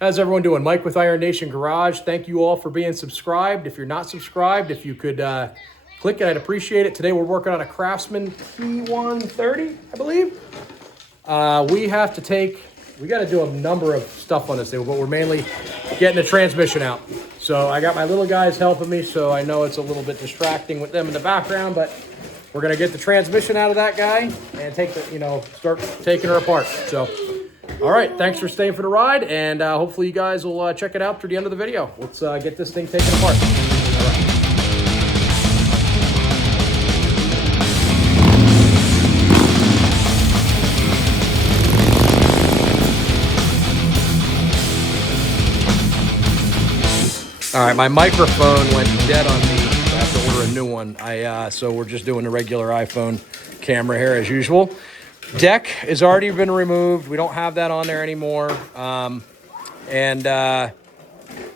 How's everyone doing? Mike with Iron Nation Garage. Thank you all for being subscribed. If you're not subscribed, if you could click it, I'd appreciate it. Today we're working on a Craftsman T130, I believe. We got to do a number of stuff on this thing, but we're mainly getting the transmission out. So I got my little guys helping me, so I know it's a little bit distracting with them in the background, but we're going to get the transmission out of that guy and take the, start taking her apart. So, all right, thanks for staying for the ride, and hopefully you guys will check it out through the end of the video. Let's get this thing taken apart. All right. All right, my microphone went dead on me. I have to order a new one. So we're just doing the regular iPhone camera here as usual. Deck has already been removed. We don't have that on there anymore.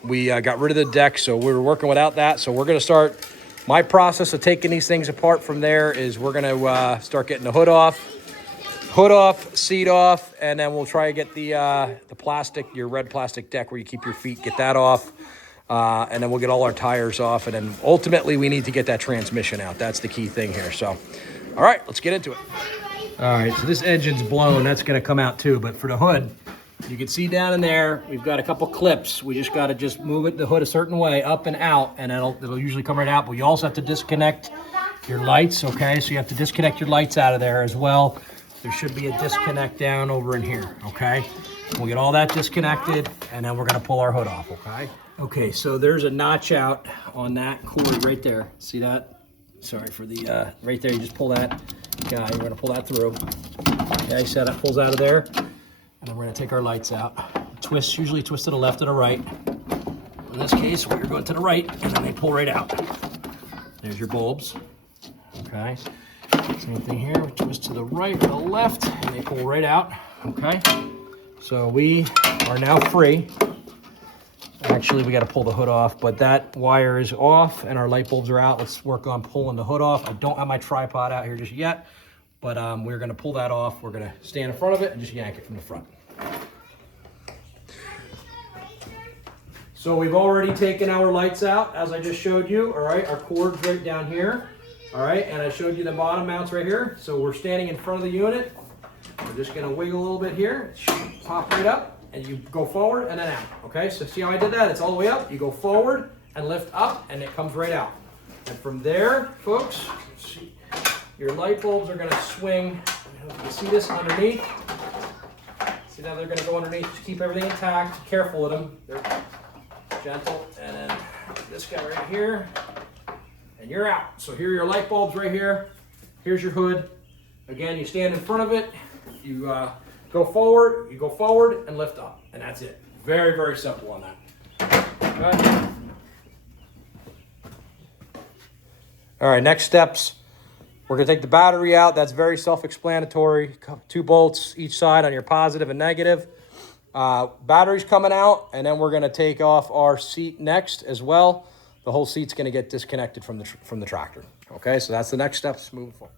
We got rid of the deck, so we were working without that. So we're going to start, my process of taking these things apart from there is we're going to start getting the hood off, seat off, and then we'll try to get the plastic, your red plastic deck where you keep your feet, get that off. And then we'll get all our tires off, and then ultimately we need to get that transmission out. That's the key thing here. So, all right, let's get into it. All right, so this engine's blown. That's going to come out too, but for the hood, you can see down in there, we've got a couple clips. We just got to move the hood a certain way, up and out, and it'll usually come right out. But you also have to disconnect your lights, okay? So you have to disconnect your lights out of there as well. There should be a disconnect down over in here, okay? We'll get all that disconnected, and then we're going to pull our hood off, okay? Okay, so there's a notch out on that cord right there. See that? Sorry for the, right there, you just pull that guy, you're gonna pull that through. Okay, so that pulls out of there. And then we're gonna take our lights out. Twist, usually twist to the left or the right. In this case, we're going to the right, and then they pull right out. There's your bulbs, okay? Same thing here, we twist to the right or the left, and they pull right out, okay? So we are now free. Actually, we got to pull the hood off, but that wire is off and our light bulbs are out. Let's work on pulling the hood off. I don't have my tripod out here just yet, but we're going to pull that off. We're going to stand in front of it and just yank it from the front. So we've already taken our lights out, as I just showed you. All right, our cord's right down here. All right, and I showed you the bottom mounts right here. So we're standing in front of the unit. We're just going to wiggle a little bit here, pop right up. And you go forward and then out, okay? So see how I did that? It's all the way up. You go forward and lift up, and it comes right out. And from there, folks, your light bulbs are gonna swing. You see this underneath? See how they're gonna go underneath? Just keep everything intact. Careful with them. They're gentle. And then this guy right here, and you're out. So here are your light bulbs right here. Here's your hood. Again, you stand in front of it. You go forward and lift up, and that's it. Very, very simple on that. Okay. All right, next steps. We're gonna take the battery out. That's very self-explanatory. 2 bolts each side on your positive and negative. Battery's coming out, and then we're gonna take off our seat next as well. The whole seat's gonna get disconnected from the tractor. Okay, so that's the next steps moving forward.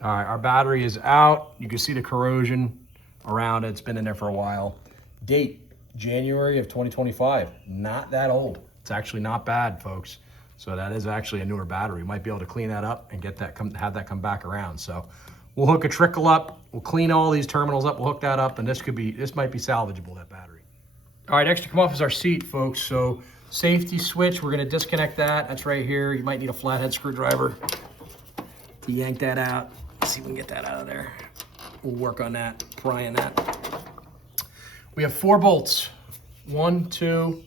All right, our battery is out. You can see the corrosion around it. It's been in there for a while. Date, January of 2025. Not that old. It's actually not bad, folks. So that is actually a newer battery. We might be able to clean that up and get that have that come back around. So we'll hook a trickle up. We'll clean all these terminals up. We'll hook that up, and this might be salvageable, that battery. All right, next to come off is our seat, folks. So safety switch, we're gonna disconnect that. That's right here. You might need a flathead screwdriver to yank that out. Let's see if we can get that out of there. We'll work on that, prying that. We have 4 bolts. 1, 2,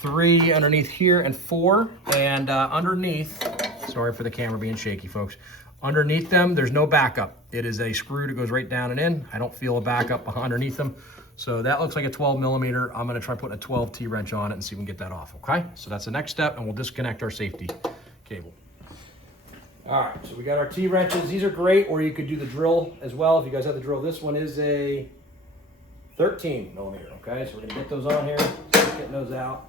3 underneath here, and 4. And underneath, sorry for the camera being shaky, folks. Underneath them, there's no backup. It is a screw that goes right down and in. I don't feel a backup underneath them. So that looks like a 12 millimeter. I'm gonna try putting a 12 T-wrench on it and see if we can get that off, okay? So that's the next step, and we'll disconnect our safety cable. All right, so we got our T-wrenches. These are great, or you could do the drill as well if you guys have the drill. This one is a 13 millimeter, okay? So we're gonna get those on here, start getting those out.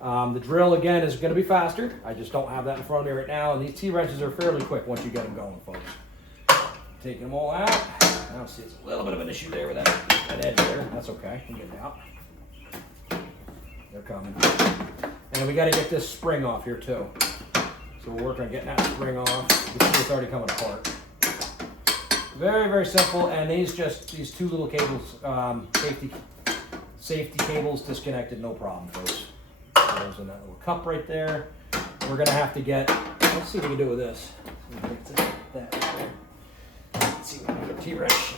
The drill, again, is gonna be faster. I just don't have that in front of me right now, and these T-wrenches are fairly quick once you get them going, folks. Taking them all out. Now see, it's a little bit of an issue there with that edge there. That's okay, we can get it out. They're coming. And we got to get this spring off here too. So we're working on getting that spring off. You see it's already coming apart. Very, very simple. And these two little cables, safety cables disconnected, no problem, folks. Those in that little cup right there. We're gonna have to get, let's see what we can do with this. Let's see what we can get T-wrench.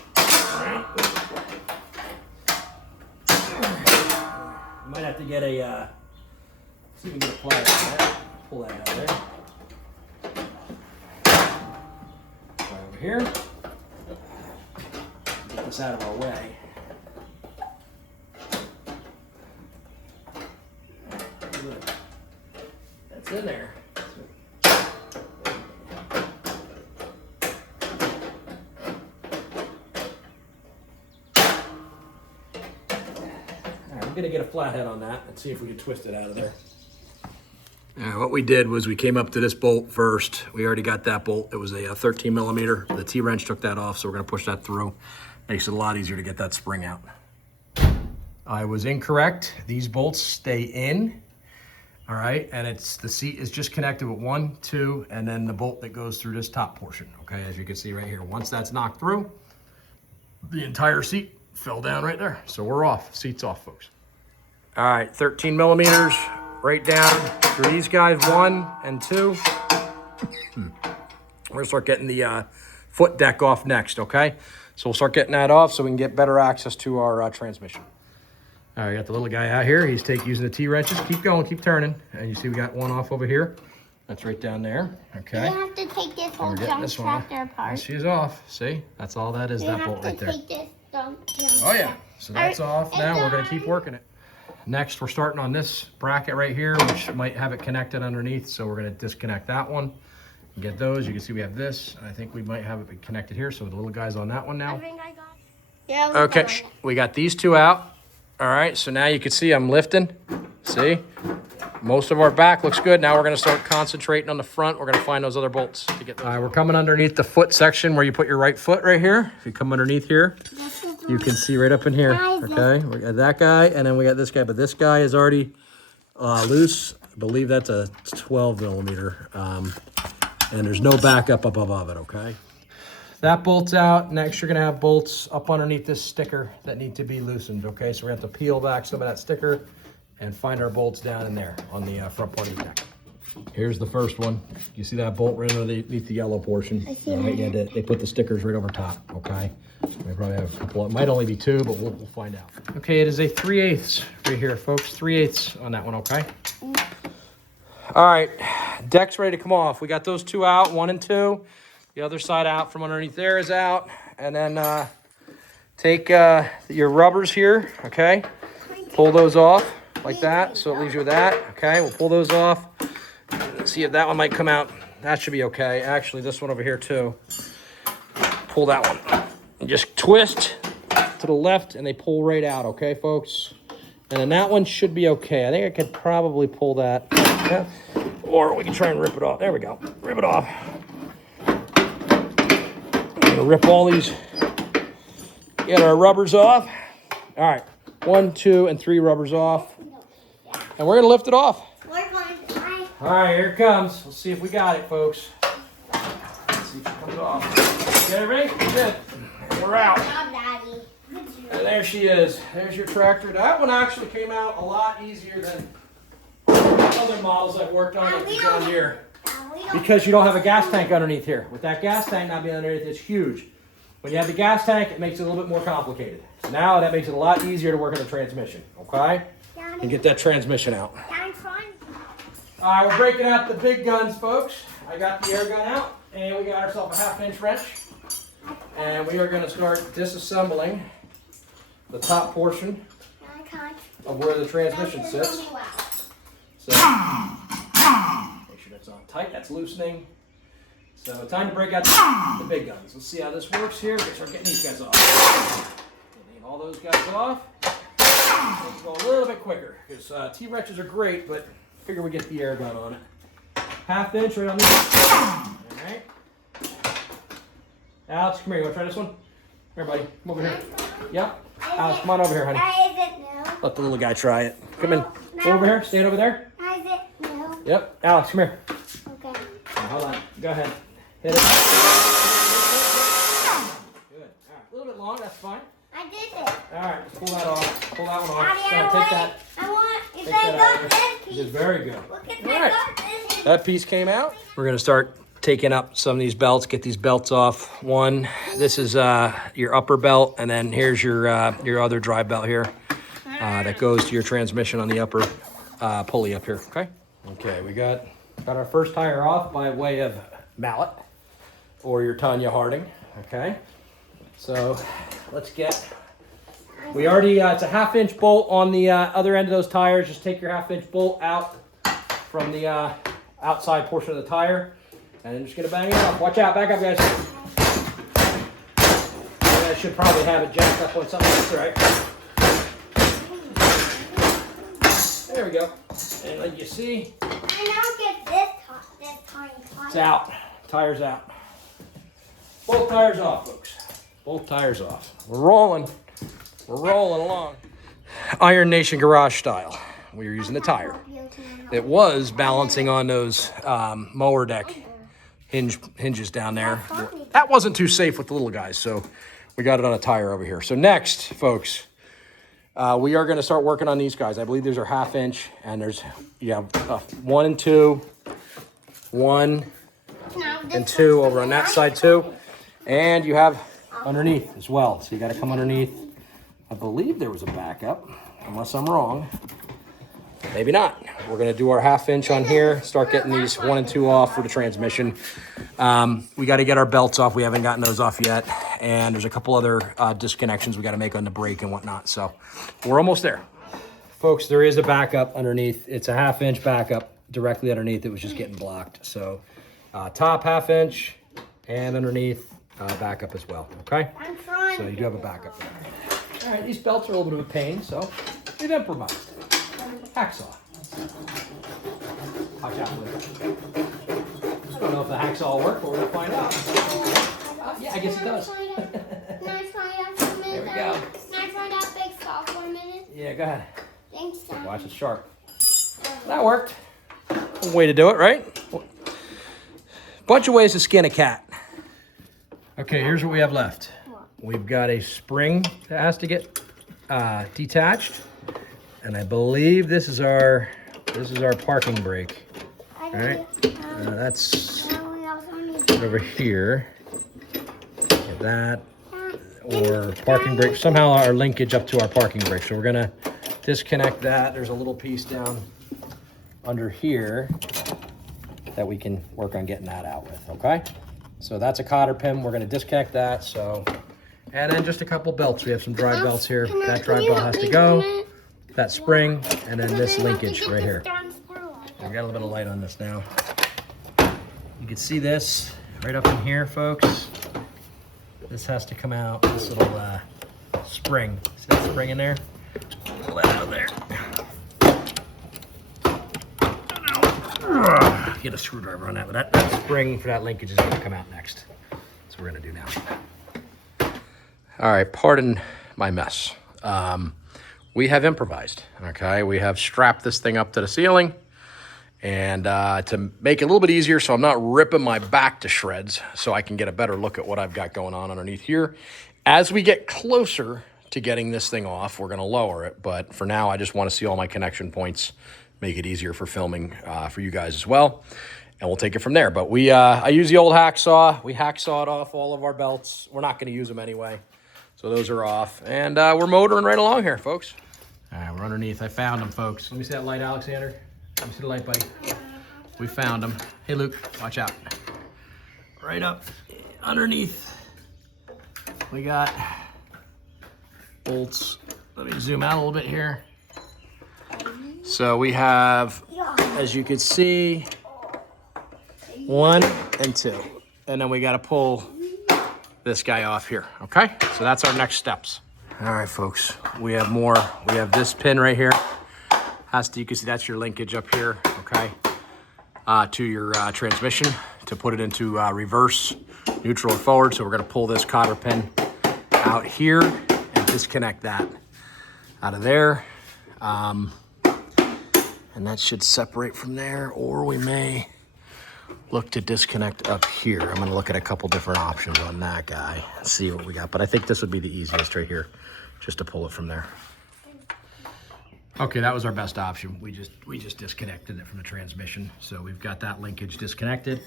Might have to get a, see if we can get a plier on that. Pull that out of there. Right over here. Get this out of our way. That's in there. I'm gonna get a flathead on that and see if we can twist it out of there. What we did was we came up to this bolt first. We already got that bolt. It was a 13 millimeter. The T-wrench took that off, so we're gonna push that through. Makes it a lot easier to get that spring out. I was incorrect. These bolts stay in, all right? And the seat is just connected with 1, 2, and then the bolt that goes through this top portion, okay? As you can see right here. Once that's knocked through, the entire seat fell down right there. So we're off, seat's off, folks. All right, 13 millimeters, right down through these guys, 1 and 2. We're gonna start getting the foot deck off next, okay? So we'll start getting that off so we can get better access to our transmission. All right, got the little guy out here. He's using the T-wrenches. Keep going, keep turning. And you see we got one off over here. That's right down there, okay? We have to take this whole junk tractor apart. She's off, see? That's all that is, that bolt right there. Take this junk Oh yeah, so that's off. Now we're gonna keep working it. Next, we're starting on this bracket right here, which might have it connected underneath. So we're gonna disconnect that one and get those. You can see we have this. I think we might have it connected here. So the little guy's on that one now. I think I got it. Yeah, okay, we got these two out. All right, so now you can see I'm lifting. See? Most of our back looks good. Now we're gonna start concentrating on the front. We're gonna find those other bolts to get those. All right, we're coming underneath the foot section where you put your right foot right here. If you come underneath here, you can see right up in here, okay? We got that guy, and then we got this guy, but this guy is already loose. I believe that's a 12 millimeter, and there's no backup up above it, okay? That bolt's out. Next, you're gonna have bolts up underneath this sticker that need to be loosened, okay? So we're gonna have to peel back some of that sticker and find our bolts down in there on the front part of the deck. Here's the first one. You see that bolt right underneath the yellow portion? I see right? Yeah, they put the stickers right over top, okay? We probably have a couple, it might only be 2, but we'll find out. Okay, it is a 3/8 right here, folks. 3/8 on that one, okay? All right, deck's ready to come off. We got those 2 out, 1 and 2. The other side out from underneath there is out. And then take your rubbers here, okay? Pull those off like that, so it leaves you with that, okay? We'll pull those off. Let's see if that one might come out. That should be okay. Actually, this one over here too. Pull that one. And just twist to the left and they pull right out, okay, folks? And then that one should be okay. I think I could probably pull that. Yeah. Or we can try and rip it off. There we go. Rip it off. I'm gonna rip all these, get our rubbers off. All right, 1, 2, and 3 rubbers off. And we're gonna lift it off. All right, here it comes. Let's see if we got it, folks. Let's see if it comes off. Get it ready? Good. We're out. And there she is. There's your tractor. That one actually came out a lot easier than other models I've worked on like the John Deere. Because you don't have a gas tank underneath here. With that gas tank not being underneath, it's huge. When you have the gas tank, it makes it a little bit more complicated. Now that makes it a lot easier to work on the transmission, okay? And get that transmission out. All right, we're breaking out the big guns, folks. I got the air gun out, and we got ourselves a 1/2-inch wrench. And we are gonna start disassembling the top portion of where the transmission sits. So, make sure that's on tight, that's loosening. So time to break out the big guns. Let's see how this works here. We're gonna start getting these guys off. Getting all those guys off. Let's go a little bit quicker, because T-wrenches are great, but I figure we get the air gun on it. 1/2 inch right on this. All right. Alex, come here. You want to try this one? Here, buddy. Come over here. Yep. Alex, come on over here, honey. Let the little guy try it. Come in. Go over here. Stand over there. Is it? No. Yep. Alex, come here. Okay. Hold on. Go ahead. Hit it. Good. All right. A little bit long. That's fine. I did it. All right. Let's pull that off. Pull that one off. Daddy, Now, take that. I want. You Take said that out of got there. this You did piece. very good. Look at All that. right. Got this. That piece came out. We're gonna start taking up some of these belts. Get these belts off. One. This is your upper belt, and then here's your other drive belt here. That goes to your transmission on the upper pulley up here. Okay. Okay. We got our first tire off by way of mallet or your Tanya Harding. Okay. So let's get. We already it's a 1/2 inch bolt on the other end of those tires. Just take your 1/2 inch bolt out from the outside portion of the tire, and I'm just gonna bang it off. Watch out! Back up, guys. I should probably have it jacked up on something else, right? There we go. And like you see, And I'll get this tiny tire. it's out. Tire's out. Both tires off, folks. Both tires off. We're rolling. We're rolling along. Iron Nation garage style. We were using the tire. It was balancing on those mower deck hinges down there. That wasn't too safe with the little guys, so we got it on a tire over here. So next, folks, we are going to start working on these guys. I believe these are 1/2 inch, and there's 1 and 2, 1 and 2 over on that side too, and you have underneath as well. So you got to come underneath. I believe there was a backup, unless I'm wrong. Maybe not. We're going to do our 1/2 inch on here, start getting these 1 and 2 off for the transmission. We got to get our belts off. We haven't gotten those off yet. And there's a couple other disconnections we got to make on the brake and whatnot. So we're almost there. Folks, there is a backup underneath. It's a 1/2 inch backup directly underneath. It was just getting blocked. So top 1/2 inch and underneath backup as well. Okay? I'm trying. So you do have a backup there. All right, these belts are a little bit of a pain, so we've improvised. Hacksaw. Watch out, Luke. I don't know if the hacksaw will work, but we're gonna find out. Yeah, I guess it does. Can I try that for a minute? There we go. Can I try that big saw for a minute? Yeah, go ahead. Thanks, Dad. Watch it sharp. That worked. Way to do it, right? Bunch of ways to skin a cat. Okay, here's what we have left. We've got a spring that has to get detached, and I believe this is our parking brake. All right, that's over here. Get that, or parking brake. Somehow our linkage up to our parking brake. So we're gonna disconnect that. There's a little piece down under here that we can work on getting that out with. Okay, so that's a cotter pin. We're gonna disconnect that. So. And then just a couple belts. We have some drive belts here. That drive belt has to go. That spring, and then this linkage right here. I got a little bit of light on this now. You can see this right up in here, folks. This has to come out. This little spring. See that spring in there? Pull that out of there. Get a screwdriver on that, but that spring for that linkage is going to come out next. That's what we're going to do now. All right, pardon my mess. We have improvised, okay? We have strapped this thing up to the ceiling, and to make it a little bit easier so I'm not ripping my back to shreds, so I can get a better look at what I've got going on underneath here. As we get closer to getting this thing off, we're gonna lower it, but for now, I just wanna see all my connection points, make it easier for filming for you guys as well, and we'll take it from there. But I use the old hacksaw. We hacksawed off all of our belts. We're not gonna use them anyway. So those are off, and we're motoring right along here, folks. All right, we're underneath. I found them, folks. Let me see that light, Alexander. Let me see the light, buddy. We found them. Hey, Luke, watch out. Right up underneath, we got bolts. Let me zoom out a little bit here. So we have, as you can see, 1 and 2. And then we got to pull this guy off here, okay? So that's our next steps. All right, folks, we have more. We have this pin right here. You can see that's your linkage up here, okay? To your transmission to put it into reverse, neutral, or forward. So we're gonna pull this cotter pin out here and disconnect that out of there. and that should separate from there, or we may look to disconnect up here. I'm gonna look at a couple different options on that guy and see what we got, but I think this would be the easiest right here, just to pull it from there. Okay, that was our best option. We just disconnected it from the transmission. So we've got that linkage disconnected.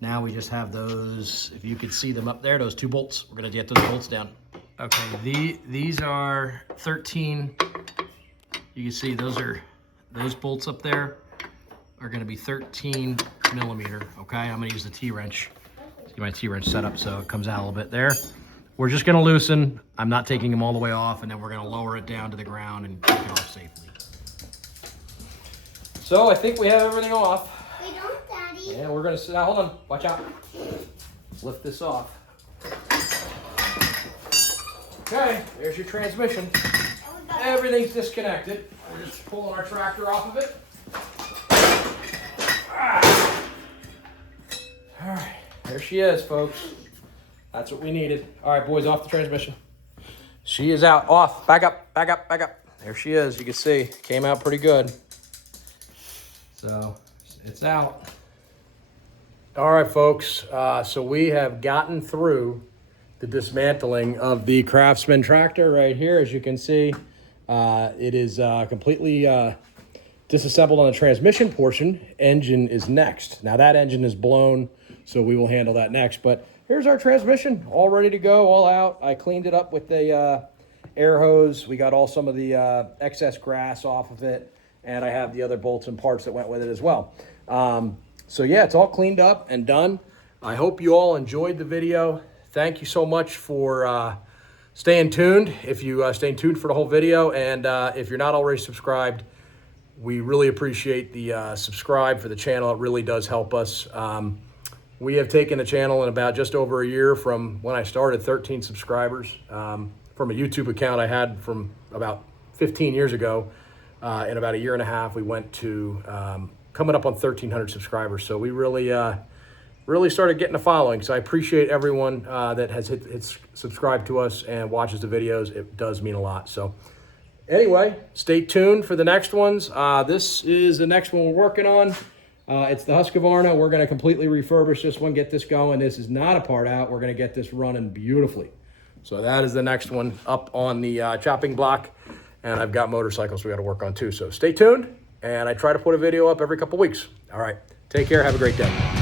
Now we just have those, if you could see them up there, those 2 bolts. We're gonna get those bolts down. Okay, these are 13. You can see those bolts up there are gonna be 13 millimeter, okay? I'm gonna use the T-wrench. Let's get my T-wrench set up so it comes out a little bit there. We're just gonna loosen. I'm not taking them all the way off, and then we're gonna lower it down to the ground and take it off safely. So I think we have everything off. We don't, Daddy. And we're gonna sit out, hold on, watch out. Let's lift this off. Okay, there's your transmission. Everything's disconnected. We're just pulling our tractor off of it. All right, there she is, folks. That's what we needed. All right, boys, off the transmission. She is out, off, back up, back up, back up. There she is, you can see, came out pretty good. So, it's out. All right, folks, so we have gotten through the dismantling of the Craftsman tractor right here. As you can see, it is completely disassembled on the transmission portion. Engine is next. Now that engine is blown, so we will handle that next. But here's our transmission, all ready to go, all out. I cleaned it up with the air hose. We got all some of the excess grass off of it, and I have the other bolts and parts that went with it as well. So yeah, it's all cleaned up and done. I hope you all enjoyed the video. Thank you so much for staying tuned. If you staying tuned for the whole video, and if you're not already subscribed, we really appreciate the subscribe for the channel. It really does help us. We have taken the channel in about just over a year from when I started, 13 subscribers. From a YouTube account I had from about 15 years ago. In about a year and a half, we went to coming up on 1,300 subscribers. So we really started getting a following. So I appreciate everyone that has hit subscribe to us and watches the videos. It does mean a lot. So anyway, stay tuned for the next ones. This is the next one we're working on. It's the Husqvarna. We're going to completely refurbish this one, get this going. This is not a part out. We're going to get this running beautifully. So that is the next one up on the chopping block. And I've got motorcycles we got to work on too. So stay tuned. And I try to put a video up every couple weeks. All right. Take care. Have a great day.